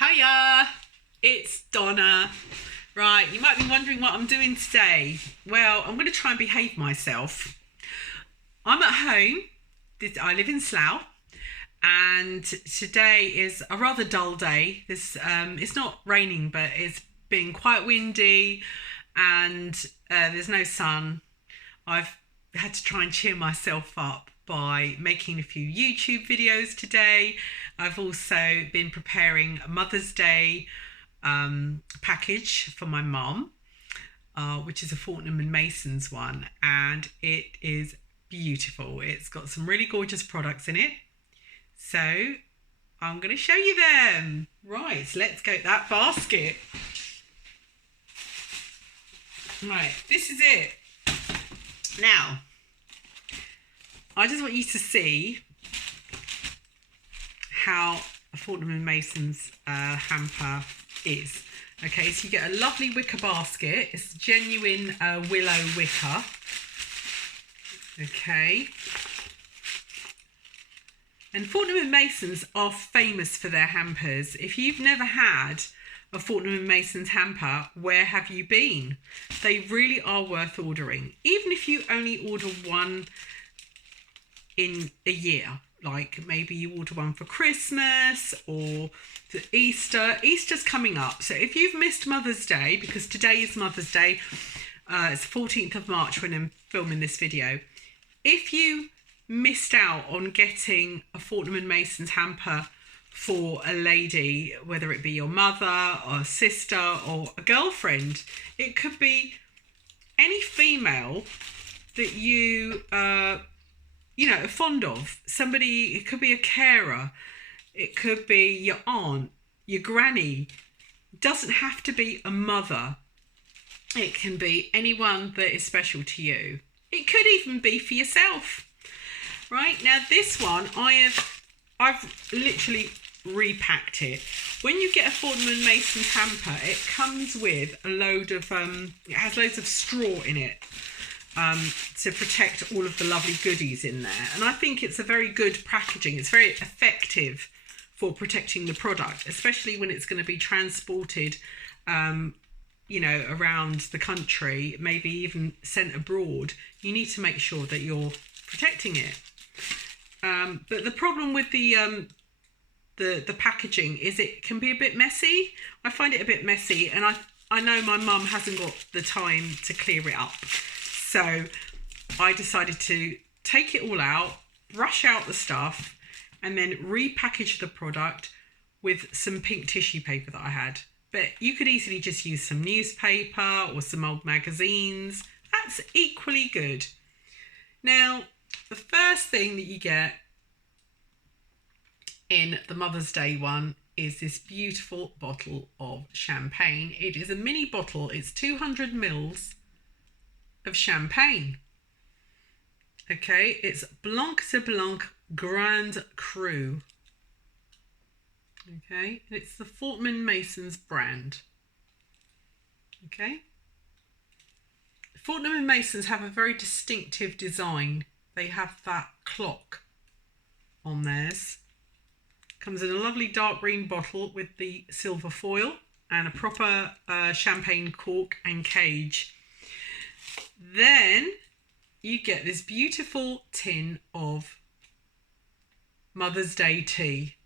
Hiya, it's Donna. Right, you might be wondering what I'm doing today. Well, I'm going to try and behave myself. I'm at home. I live in Slough, and today is a rather dull day. It's not raining, but it's been quite windy, and there's no sun. I've had to try and cheer myself up by making a few YouTube videos today. I've also been preparing a Mother's Day package for my mum, which is a Fortnum and Mason's one, and it is beautiful. It's got some really gorgeous products in it. So I'm going to show you them. Right, so let's go that basket. Right, this is it. Now, I just want you to see how a Fortnum and Mason's hamper is. Okay, so you get a lovely wicker basket. It's genuine willow wicker. Okay. And Fortnum and Mason's are famous for their hampers. If you've never had a Fortnum and Mason's hamper, where have you been? They really are worth ordering. Even if you only order one in a year, like maybe you order one for Christmas or for Easter. Easter's coming up, so if you've missed Mother's Day, because today is Mother's Day, it's the 14th of March when I'm filming this video. If you missed out on getting a Fortnum and Mason's hamper for a lady, whether it be your mother or a sister or a girlfriend, it could be any female that you are fond of. Somebody, it could be a carer, it could be your aunt, your granny. It doesn't have to be a mother. It can be anyone that is special to you. It could even be for yourself. Right, now this one, I've literally repacked it. When you get a Fortnum and Mason's hamper, it comes with a load of it has loads of straw in it to protect all of the lovely goodies in there, and I think it's a very good packaging. It's very effective for protecting the product, especially when it's going to be transported around the country, maybe even sent abroad. You need to make sure that you're protecting it. But the problem with the packaging is it can be a bit messy. I find it a bit messy, and I know my mum hasn't got the time to clear it up. So I decided to take it all out, brush out the stuff, and then repackage the product with some pink tissue paper that I had. But you could easily just use some newspaper or some old magazines. That's equally good. Now, the first thing that you get in the Mother's Day one is this beautiful bottle of champagne. It is a mini bottle. It's 200 mils of champagne. Okay, it's Blanc de Blanc Grand Cru. Okay, it's the Fortnum and Mason's brand. Okay. Fortnum and Mason's have a very distinctive design. They have that clock on theirs. Comes in a lovely dark green bottle with the silver foil and a proper champagne cork and cage. Then you get this beautiful tin of Mother's Day tea.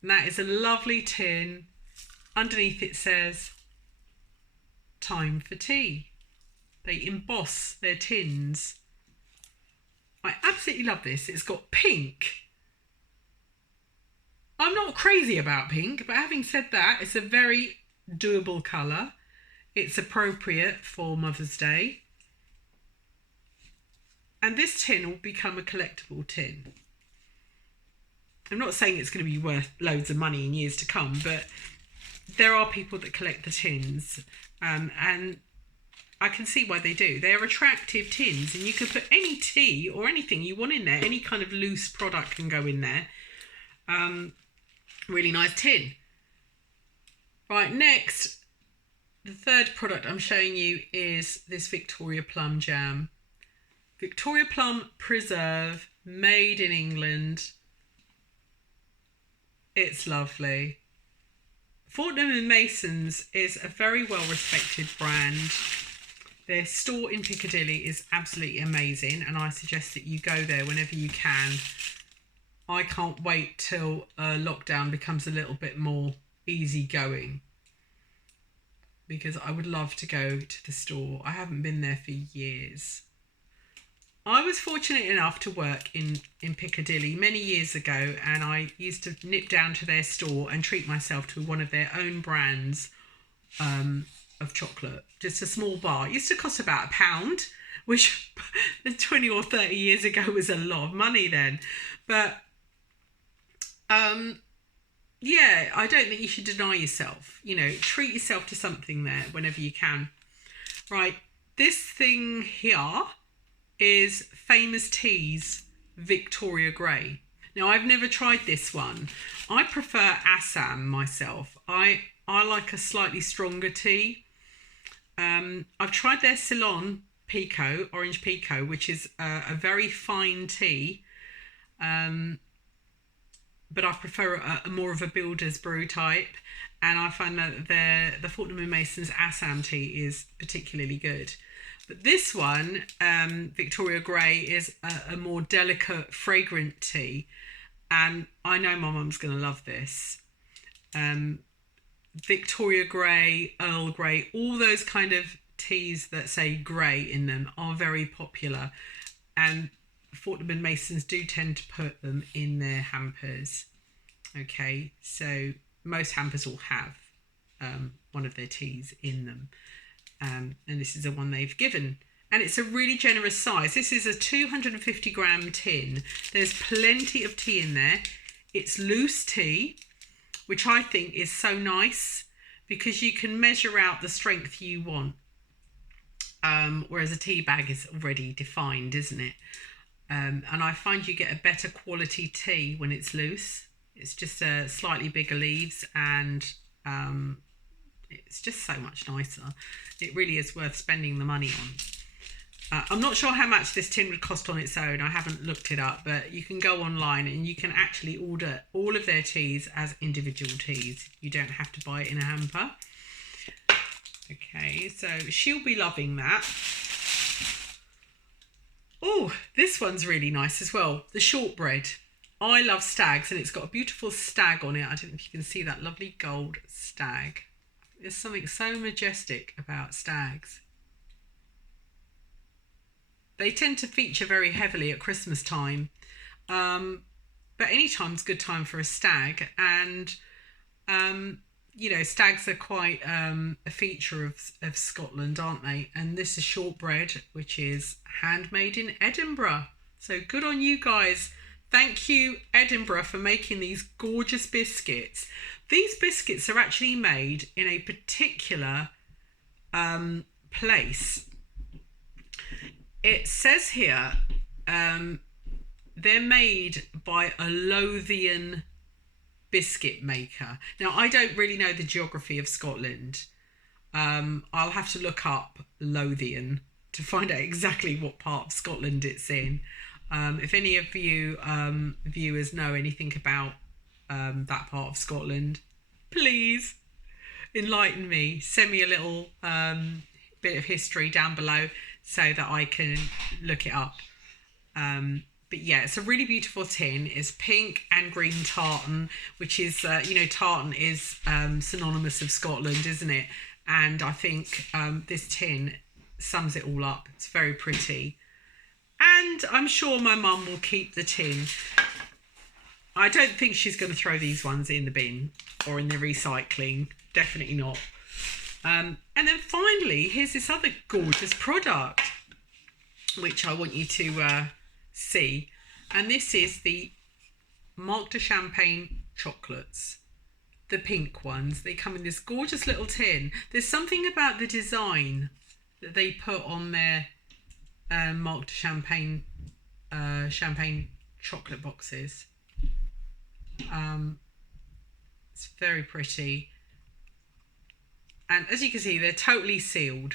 And that is a lovely tin. Underneath it says, "Time for tea." They emboss their tins. I absolutely love this. It's got pink. I'm not crazy about pink, but having said that, it's a very doable colour. It's appropriate for Mother's Day. And this tin will become a collectible tin. I'm not saying it's going to be worth loads of money in years to come, but there are people that collect the tins, and I can see why they do. They're attractive tins, and you can put any tea or anything you want in there. Any kind of loose product can go in there. Really nice tin. Right, next, the third product I'm showing you is this Victoria Plum Jam. Victoria Plum Preserve, made in England. It's lovely. Fortnum and Mason's is a very well respected brand. Their store in Piccadilly is absolutely amazing, and I suggest that you go there whenever you can. I can't wait till lockdown becomes a little bit more easygoing, because I would love to go to the store. I haven't been there for years. I was fortunate enough to work in Piccadilly many years ago, and I used to nip down to their store and treat myself to one of their own brands of chocolate. Just a small bar. It used to cost about £1, which 20 or 30 years ago was a lot of money then. But yeah, I don't think you should deny yourself. You know, treat yourself to something there whenever you can. Right, this thing here is Famous Tea's Victoria Grey. Now, I've never tried this one. I prefer Assam myself. I like a slightly stronger tea. I've tried their Ceylon Pico, Orange Pico, which is a very fine tea. But I prefer a more of a builder's brew type. And I find that the Fortnum & Mason's Assam tea is particularly good. But this one, Victoria Grey, is a more delicate, fragrant tea. And I know my mum's going to love this. Victoria Grey, Earl Grey, all those kind of teas that say grey in them are very popular. And Fortnum & Mason's do tend to put them in their hampers. Okay, so most hampers will have one of their teas in them. And this is the one they've given. And it's a really generous size. This is a 250 gram tin. There's plenty of tea in there. It's loose tea, which I think is so nice because you can measure out the strength you want. Whereas a tea bag is already defined, isn't it? And I find you get a better quality tea when it's loose. It's just slightly bigger leaves, and it's just so much nicer. It really is worth spending the money on. I'm not sure how much this tin would cost on its own. I haven't looked it up, but you can go online and you can actually order all of their teas as individual teas. You don't have to buy it in a hamper. Okay, so she'll be loving that. Oh, this one's really nice as well. The Shortbread. I love stags, and it's got a beautiful stag on it. I don't know if you can see that lovely gold stag. There's something so majestic about stags. They tend to feature very heavily at Christmas time. But any time's a good time for a stag. And, you know, stags are quite a feature of Scotland, aren't they? And this is Shortbread, which is handmade in Edinburgh. So good on you guys. Thank you, Edinburgh, for making these gorgeous biscuits. These biscuits are actually made in a particular place. It says here they're made by a Lothian biscuit maker. Now, I don't really know the geography of Scotland. I'll have to look up Lothian to find out exactly what part of Scotland it's in. If any of you viewers know anything about that part of Scotland, please enlighten me. Send me a little bit of history down below so that I can look it up. But yeah, it's a really beautiful tin. It's pink and green tartan, which is, you know, tartan is synonymous of Scotland, isn't it? And I think this tin sums it all up. It's very pretty. And I'm sure my mum will keep the tin. I don't think she's going to throw these ones in the bin or in the recycling. Definitely not. And then finally, here's this other gorgeous product, which I want you to see. And this is the Malta champagne chocolates. The pink ones. They come in this gorgeous little tin. There's something about the design that they put on their Malta champagne chocolate boxes. It's very pretty, and as you can see, they're totally sealed.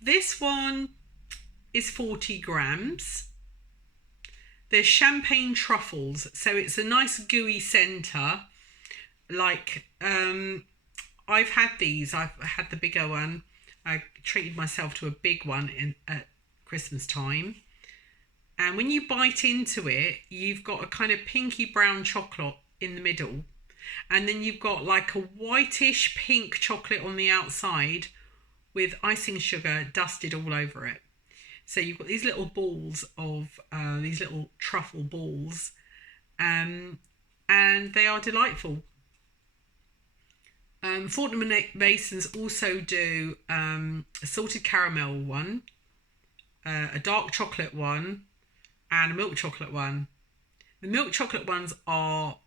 This one is 40 grams. They're champagne truffles, so it's a nice gooey centre like I've had these. I've had the bigger one. I treated myself to a big one at Christmas time. And when you bite into it, you've got a kind of pinky brown chocolate in the middle. And then you've got like a whitish pink chocolate on the outside with icing sugar dusted all over it. So you've got these little balls of, these little truffle balls. And they are delightful. Fortnum and Masons also do a salted caramel one, a dark chocolate one, and a milk chocolate one. The milk chocolate ones are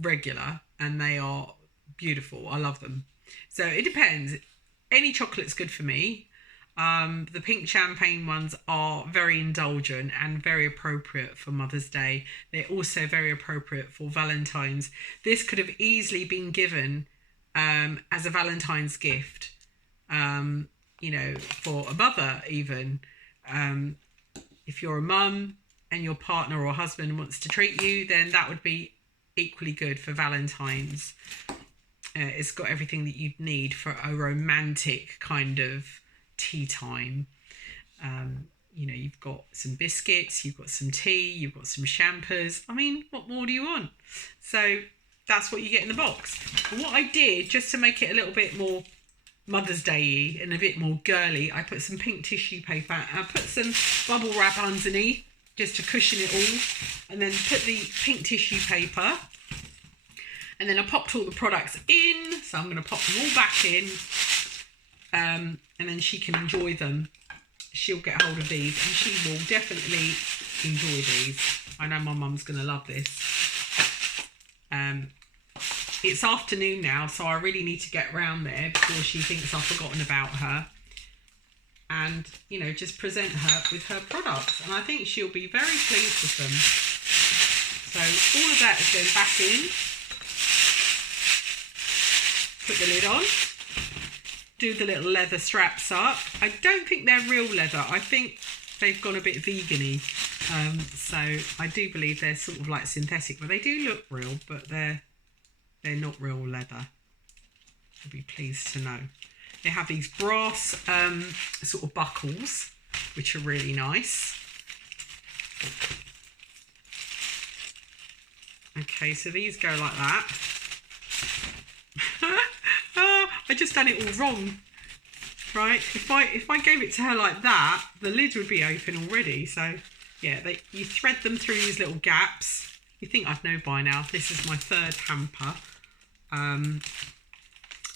regular and they are beautiful. I love them. So it depends. Any chocolate's good for me. The pink champagne ones are very indulgent and very appropriate for Mother's Day. They're also very appropriate for Valentine's. This could have easily been given as a Valentine's gift, for a mother even. If you're a mum and your partner or husband wants to treat you, then that would be equally good for Valentine's. It's got everything that you'd need for a romantic kind of tea time. You've got some biscuits, you've got some tea, you've got some champers. I mean, what more do you want? So that's what you get in the box. And what I did, just to make it a little bit more Mother's Day-y and a bit more girly, I put some pink tissue paper and I put some bubble wrap underneath just to cushion it all, and then put the pink tissue paper, and then I popped all the products in. So I'm going to pop them all back in, and then she can enjoy them. She'll get hold of these and she will definitely enjoy these. I know my mum's going to love this. It's afternoon now, so I really need to get round there before she thinks I've forgotten about her. And, just present her with her products. And I think she'll be very pleased with them. So all of that is going back in. Put the lid on. Do the little leather straps up. I don't think they're real leather. I think they've gone a bit vegan-y. So I do believe they're sort of like synthetic, but they do look real, but they're not real leather. You'll be pleased to know. They have these brass sort of buckles, which are really nice. Okay, so these go like that. I just done it all wrong, right? If I gave it to her like that, the lid would be open already. So yeah, you thread them through these little gaps. You think I'd know by now. This is my third hamper.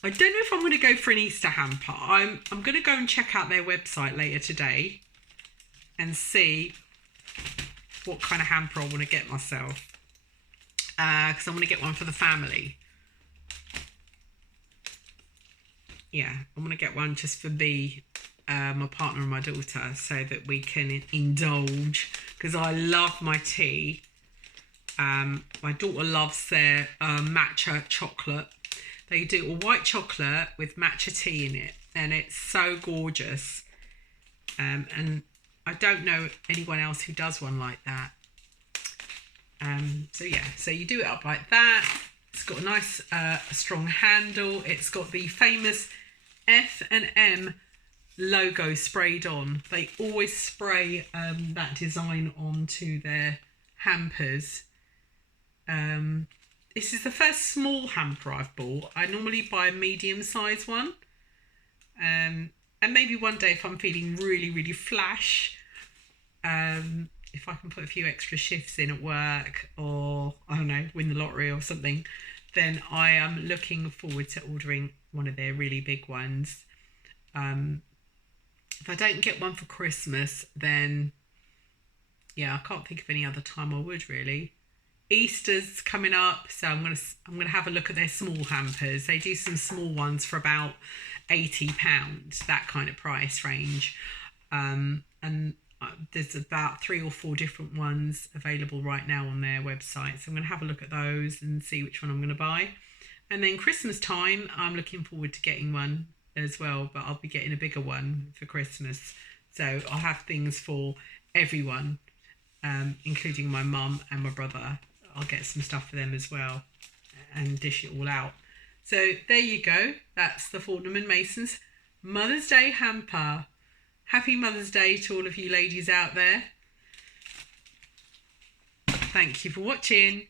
I don't know if I'm going to go for an Easter hamper. I'm going to go and check out their website later today and see what kind of hamper I want to get myself. Because I want to get one for the family. Yeah, I'm going to get one just for me, my partner and my daughter, so that we can indulge. Because I love my tea. My daughter loves their matcha chocolate. They do a white chocolate with matcha tea in it, and it's so gorgeous. And I don't know anyone else who does one like that. So you do it up like that. It's got a nice strong handle. It's got the famous F&M logo sprayed on. They always spray that design onto their hampers. This is the first small hamper I've bought. I normally buy a medium-sized one. And maybe one day if I'm feeling really, really flash, if I can put a few extra shifts in at work, or, I don't know, win the lottery or something, then I am looking forward to ordering one of their really big ones. If I don't get one for Christmas, then, yeah, I can't think of any other time I would, really. Easter's coming up, so I'm gonna have a look at their small hampers. They do some small ones for about £80, that kind of price range. And there's about 3 or 4 different ones available right now on their website. So I'm gonna have a look at those and see which one I'm gonna buy. And then Christmas time, I'm looking forward to getting one as well, but I'll be getting a bigger one for Christmas. So I'll have things for everyone, including my mum and my brother. I'll get some stuff for them as well. and dish it all out. So there you go. That's the Fortnum and Mason's Mother's Day hamper. Happy Mother's Day to all of you ladies out there. Thank you for watching.